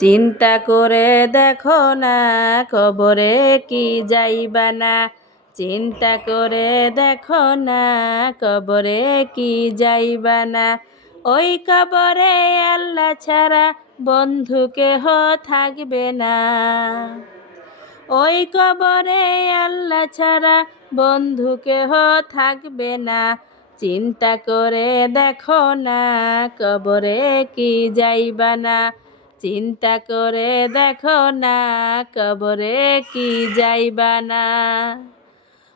চিন্তা করে দেখো না কবরে কি যাইবা না। চিন্তা করে দেখো না কবরে কি যাইবা না। ওই কবরে আল্লাহ ছাড়া বন্ধু কেহ থাকবে না। ওই কবরে আল্লাহ ছাড়া বন্ধু কেহ থাকবে না। চিন্তা করে দেখো না কবরে কি যাইবা না। চিন্তা করে দেখো না কবরে কি যাইবা না।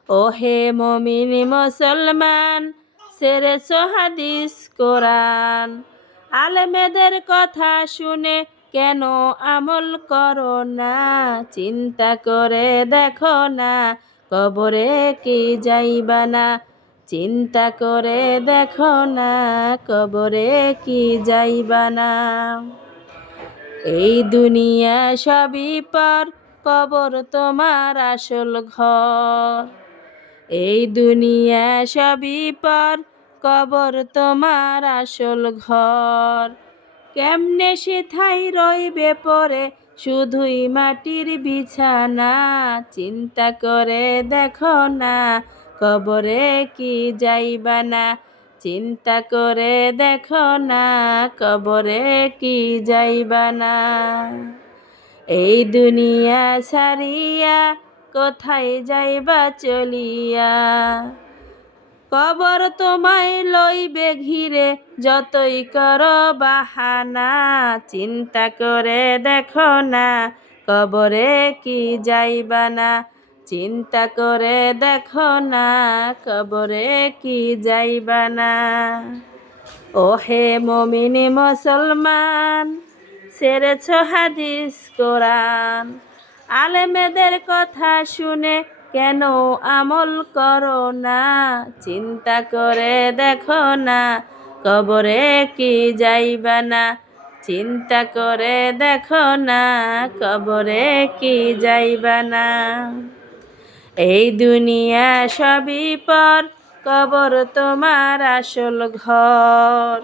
ওহে মুমিন মুসলমান ছেড়েছো হাদিস কোরআন। আলেমেদের কথা শুনে কেন আমল করো না। চিন্তা করে দেখো না কবরে কি যাইবা না। চিন্তা করে দেখো না কবরে কি যাইবা না। এই দুনিয়া সবই পর কবর তোমার আসল ঘর। এই দুনিয়া সবই পর কবর তোমার আসল ঘর। কেমনে সেথায় রইবে পরে শুধুই মাটির বিছানা। চিন্তা করে দেখো না কবরে কি যাইবা না। চিন্তা করে দেখো না কবরে কি যাইবা না। এই দুনিয়া ছাড়িয়া কোথায় যাইবা চলিয়া। কবর তোমায় লইবে ঘিরে যতই করো বাহানা। চিন্তা করে দেখো না কবরে কি যাইবা না। চিন্তা করে দেখো না কবরে কি যাইবা না। ওহে মুমিন মুসলমান ছেড়েছো হাদিস কোরআন। আলেমেদের কথা শুনে কেন আমল করো না। চিন্তা করে দেখো না কবরে কি যাইবা না। চিন্তা করে দেখো না কবরে কি যাইবা না। এই দুনিয়া সবই পর কবর তোমার আসল ঘর।